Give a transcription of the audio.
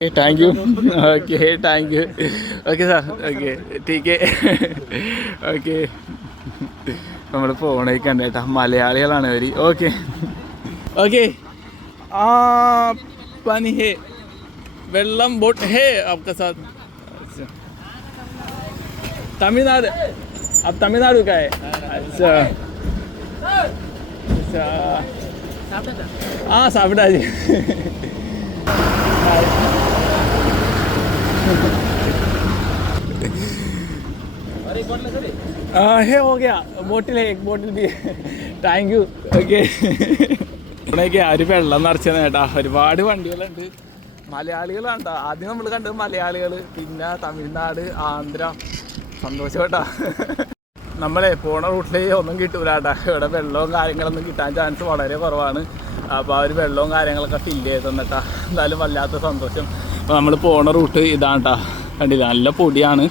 thank you okay thank you okay sir okay ടീക്കെ okay നമ്മൾ പോണേക്ക് കണ്ടേട്ടാ മലയാളികളാണ് അവർ ഓക്കെ ഓക്കെ ആ पानी है വെള്ളം बोट है आपका साथ तमिलनाडु आप तमिलनाडु का है अच्छा अच्छा हाँ सापड़ा जी है हो गया बोटिल है एक बोटिल भी താങ്ക് യു ഓക്കെ ഇവിടേക്ക് ആ ഒരു വെള്ളം നിറച്ചത് കേട്ടാ ഒരുപാട് വണ്ടികളുണ്ട് മലയാളികളാണ് കേട്ടോ ആദ്യം നമ്മൾ കണ്ടത് മലയാളികൾ പിന്നെ തമിഴ്നാട് ആന്ധ്ര സന്തോഷം കേട്ടാ നമ്മളെ പോണ റൂട്ടിൽ ഒന്നും കിട്ടൂല കേട്ടാ ഇവിടെ വെള്ളവും കാര്യങ്ങളൊന്നും കിട്ടാൻ ചാൻസ് വളരെ കുറവാണ് അപ്പോൾ ആ ഒരു വെള്ളവും കാര്യങ്ങളൊക്കെ ഫില്ല് ചെയ്ത് തന്നിട്ടാ എന്തായാലും വല്ലാത്ത സന്തോഷം അപ്പോൾ നമ്മൾ പോണ റൂട്ട് ഇതാണ് കേട്ടോ കണ്ടില്ല നല്ല പൊടിയാണ്